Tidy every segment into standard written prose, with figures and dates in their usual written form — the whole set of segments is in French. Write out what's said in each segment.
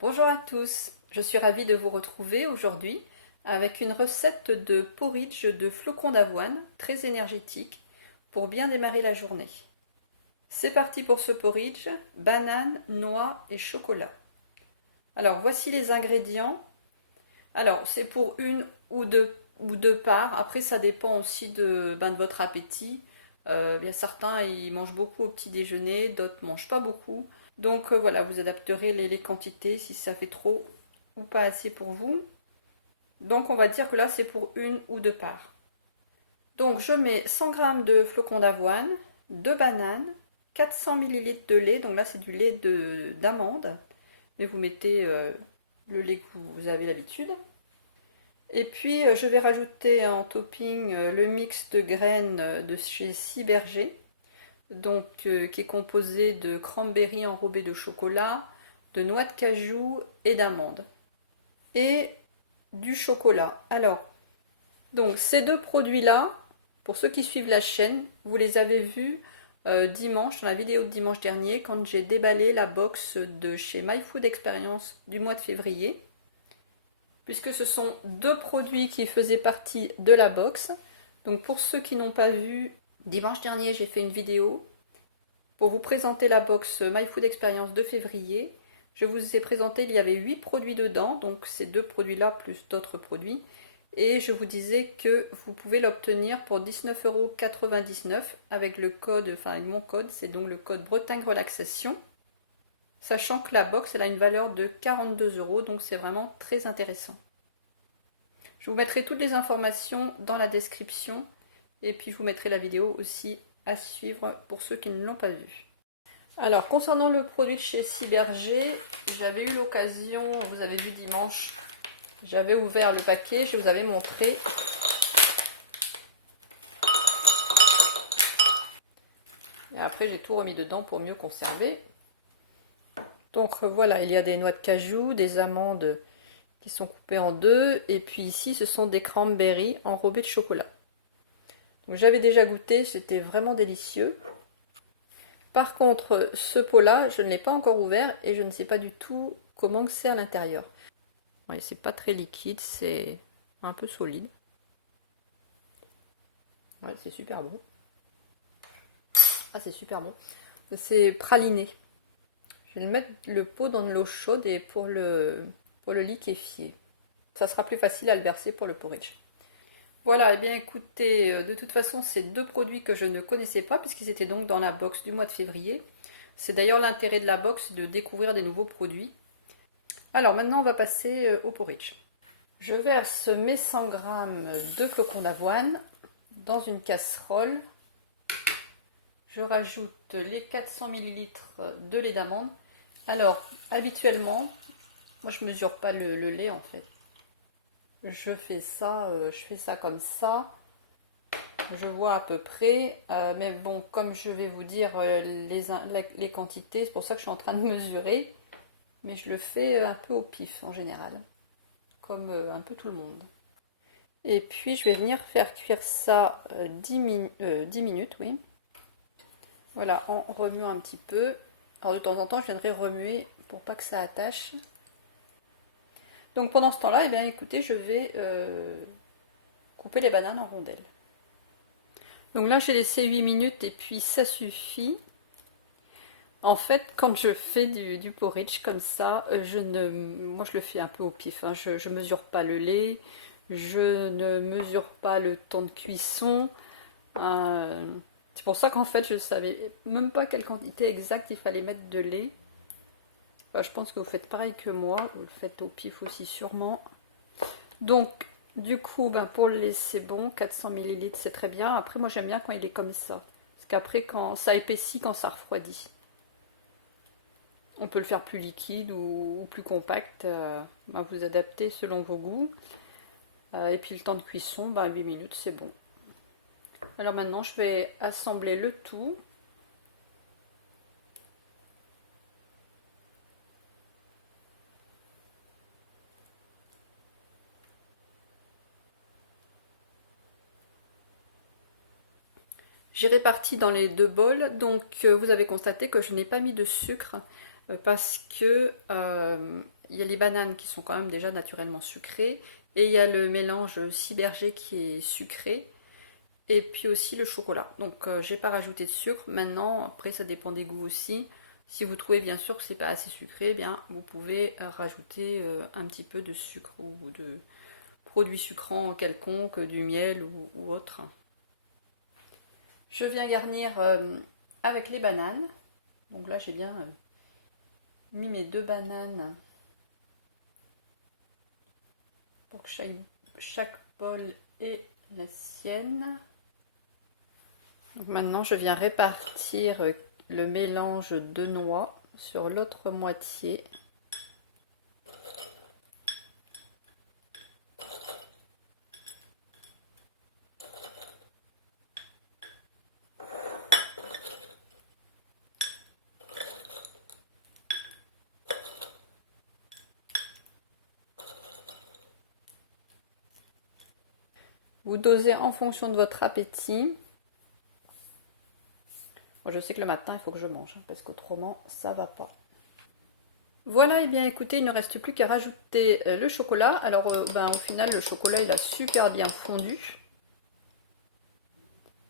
Bonjour à tous, je suis ravie de vous retrouver aujourd'hui avec une recette de porridge de flocons d'avoine très énergétique pour bien démarrer la journée. C'est parti pour ce porridge, banane, noix et chocolat. Alors voici les ingrédients. Alors c'est pour une ou deux parts, après ça dépend aussi de votre appétit. Il y a certains ils mangent beaucoup au petit déjeuner, d'autres ne mangent pas beaucoup. Donc voilà, vous adapterez les quantités si ça fait trop ou pas assez pour vous. Donc on va dire que là c'est pour une ou deux parts. Donc je mets 100 g de flocons d'avoine, 2 bananes, 400 ml de lait, donc là c'est du lait d'amande, mais vous mettez le lait que vous avez l'habitude. Et puis je vais rajouter en topping le mix de graines de chez Ciberger, donc qui est composé de cranberry enrobé de chocolat, de noix de cajou et d'amandes. Et du chocolat. Alors, donc ces deux produits-là, pour ceux qui suivent la chaîne, vous les avez vus dimanche, dans la vidéo de dimanche dernier, quand j'ai déballé la box de chez My Food Experience du mois de février, puisque ce sont deux produits qui faisaient partie de la box. Donc pour ceux qui n'ont pas vu, dimanche dernier j'ai fait une vidéo pour vous présenter la box My Food Experience de février. Je vous ai présenté, il y avait 8 produits dedans, donc ces deux produits-là plus d'autres produits. Et je vous disais que vous pouvez l'obtenir pour 19,99 € avec le code, enfin avec mon code, c'est donc le code Bretagne Relaxation. Sachant que la box elle a une valeur de 42 €, donc c'est vraiment très intéressant. Je vous mettrai toutes les informations dans la description et puis je vous mettrai la vidéo aussi à suivre pour ceux qui ne l'ont pas vu. Alors concernant le produit de chez Ciberger, j'avais eu l'occasion, vous avez vu dimanche, j'avais ouvert le paquet, je vous avais montré. Et après j'ai tout remis dedans pour mieux conserver. Donc voilà, il y a des noix de cajou, des amandes qui sont coupées en deux, et puis ici ce sont des cranberries enrobées de chocolat. Donc j'avais déjà goûté, c'était vraiment délicieux. Par contre, ce pot-là, je ne l'ai pas encore ouvert et je ne sais pas du tout comment c'est à l'intérieur. Ouais, c'est pas très liquide, c'est un peu solide. Ouais, c'est super bon. Ah, c'est super bon. C'est praliné. Je vais mettre le pot dans de l'eau chaude et pour le liquéfier. Ça sera plus facile à le verser pour le porridge. Voilà, et bien écoutez, de toute façon, c'est deux produits que je ne connaissais pas puisqu'ils étaient donc dans la box du mois de février. C'est d'ailleurs l'intérêt de la box, de découvrir des nouveaux produits. Alors maintenant, on va passer au porridge. Je verse mes 100 g de flocons d'avoine dans une casserole. Je rajoute les 400 ml de lait d'amande. Alors, habituellement, moi je mesure pas le lait en fait. Je fais ça comme ça. Je vois à peu près. Mais bon, comme je vais vous dire les quantités, c'est pour ça que je suis en train de mesurer. Mais je le fais un peu au pif en général. Comme un peu tout le monde. Et puis je vais venir faire cuire ça 10 minutes, oui. Voilà, en remuant un petit peu. Alors de temps en temps, je viendrai remuer pour pas que ça attache. Donc pendant ce temps-là, eh bien, écoutez, je vais couper les bananes en rondelles. Donc là, j'ai laissé 8 minutes et puis ça suffit. En fait, quand je fais du porridge comme ça, moi je le fais un peu au pif. Hein. Je ne mesure pas le lait, je ne mesure pas le temps de cuisson. C'est pour ça qu'en fait, je ne savais même pas quelle quantité exacte il fallait mettre de lait. Enfin, je pense que vous faites pareil que moi, vous le faites au pif aussi sûrement. Donc, du coup, pour le lait, c'est bon, 400 ml, c'est très bien. Après, moi j'aime bien quand il est comme ça. Parce qu'après, quand ça épaissit, quand ça refroidit. On peut le faire plus liquide ou plus compact. Vous adaptez selon vos goûts. Et puis le temps de cuisson, 8 minutes, c'est bon. Alors maintenant, je vais assembler le tout. J'ai réparti dans les deux bols, donc vous avez constaté que je n'ai pas mis de sucre parce que il y a les bananes qui sont quand même déjà naturellement sucrées, et il y a le mélange Ciberger qui est sucré, et puis aussi le chocolat. Donc j'ai pas rajouté de sucre. Maintenant, après ça dépend des goûts aussi. Si vous trouvez bien sûr que c'est pas assez sucré, eh bien vous pouvez rajouter un petit peu de sucre ou de produits sucrants quelconques, du miel ou autre. Je viens garnir avec les bananes. Donc là j'ai bien mis mes 2 bananes pour que chaque bol ait la sienne. Donc maintenant je viens répartir le mélange de noix sur l'autre moitié. Vous dosez en fonction de votre appétit. Moi, je sais que le matin, il faut que je mange, parce qu'autrement, ça va pas. Voilà, et bien écoutez, il ne reste plus qu'à rajouter le chocolat. Alors, au final, le chocolat, il a super bien fondu.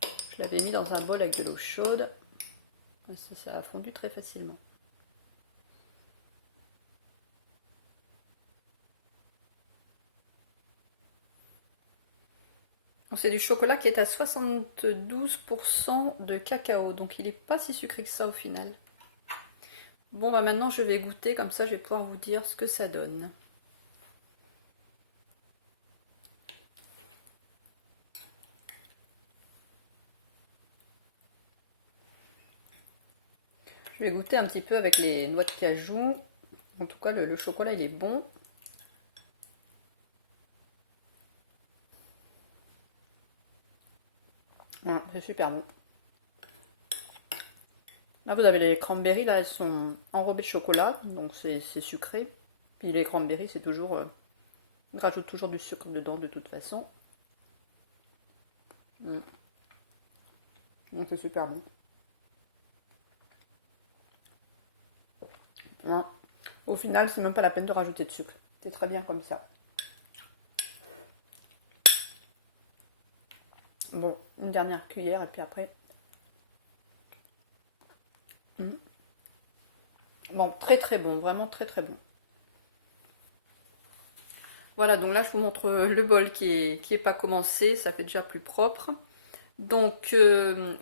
Je l'avais mis dans un bol avec de l'eau chaude. Ça a fondu très facilement. C'est du chocolat qui est à 72% de cacao, donc il n'est pas si sucré que ça au final. Bon, maintenant je vais goûter, comme ça je vais pouvoir vous dire ce que ça donne. Je vais goûter un petit peu avec les noix de cajou. En tout cas, le chocolat il est bon. Voilà, c'est super bon. Là, vous avez les cranberries, là, elles sont enrobées de chocolat, donc c'est sucré. Puis les cranberries, c'est toujours... on rajoute toujours du sucre dedans, de toute façon. Donc c'est super bon. Voilà. Au final, c'est même pas la peine de rajouter de sucre. C'est très bien comme ça. Bon, une dernière cuillère et puis après... Bon, très très bon, vraiment très très bon. Voilà, donc là je vous montre le bol qui est pas commencé, ça fait déjà plus propre. Donc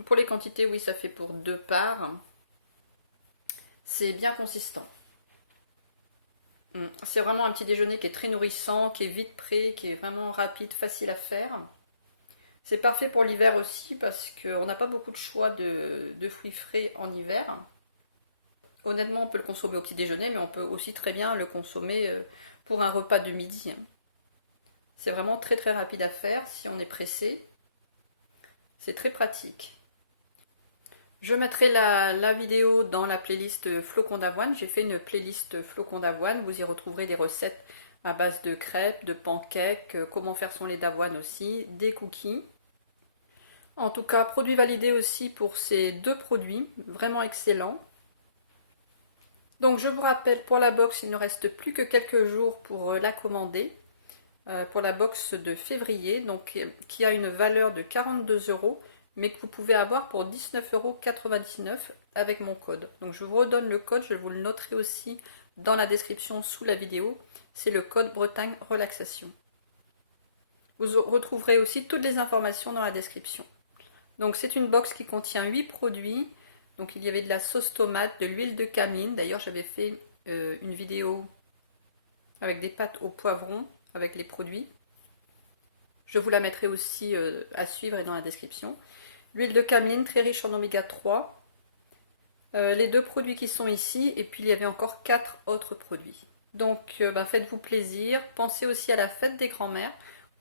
pour les quantités, oui, ça fait pour 2 parts. C'est bien consistant. C'est vraiment un petit déjeuner qui est très nourrissant, qui est vite prêt, qui est vraiment rapide, facile à faire. C'est parfait pour l'hiver aussi parce qu'on n'a pas beaucoup de choix de fruits frais en hiver. Honnêtement, on peut le consommer au petit déjeuner, mais on peut aussi très bien le consommer pour un repas de midi. C'est vraiment très très rapide à faire si on est pressé. C'est très pratique. Je mettrai la vidéo dans la playlist flocons d'avoine. J'ai fait une playlist flocons d'avoine. Vous y retrouverez des recettes à base de crêpes, de pancakes, comment faire son lait d'avoine aussi, des cookies. En tout cas, produit validé aussi pour ces 2 produits, vraiment excellents. Donc je vous rappelle, pour la box, il ne reste plus que quelques jours pour la commander. Pour la box de février, donc qui a une valeur de 42 €, mais que vous pouvez avoir pour 19,99 € avec mon code. Donc je vous redonne le code, je vous le noterai aussi dans la description sous la vidéo. C'est le code Bretagne Relaxation. Vous retrouverez aussi toutes les informations dans la description. Donc c'est une box qui contient 8 produits. Donc il y avait de la sauce tomate, de l'huile de cameline. D'ailleurs j'avais fait une vidéo avec des pâtes au poivron avec les produits. Je vous la mettrai aussi à suivre et dans la description. L'huile de cameline très riche en oméga 3. Les 2 produits qui sont ici et puis il y avait encore 4 autres produits. Donc faites-vous plaisir. Pensez aussi à la fête des grands-mères.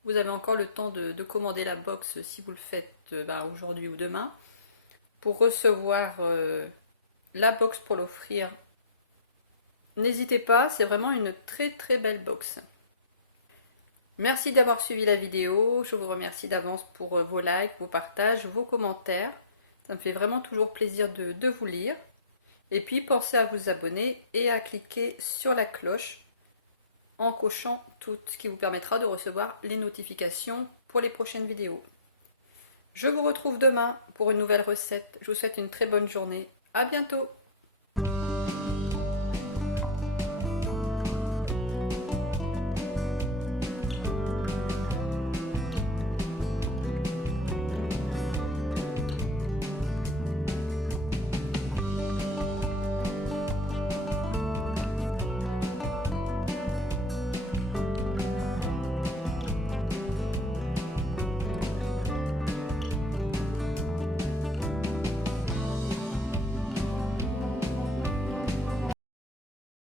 Vous avez encore le temps de commander la box si vous le faites aujourd'hui ou demain pour recevoir la box pour l'offrir. N'hésitez pas, c'est vraiment une très très belle box. Merci d'avoir suivi la vidéo, je vous remercie d'avance pour vos likes, vos partages, vos commentaires. Ça me fait vraiment toujours plaisir de vous lire. Et puis pensez à vous abonner et à cliquer sur la cloche en cochant toutes, ce qui vous permettra de recevoir les notifications pour les prochaines vidéos. Je vous retrouve demain pour une nouvelle recette. Je vous souhaite une très bonne journée. À bientôt!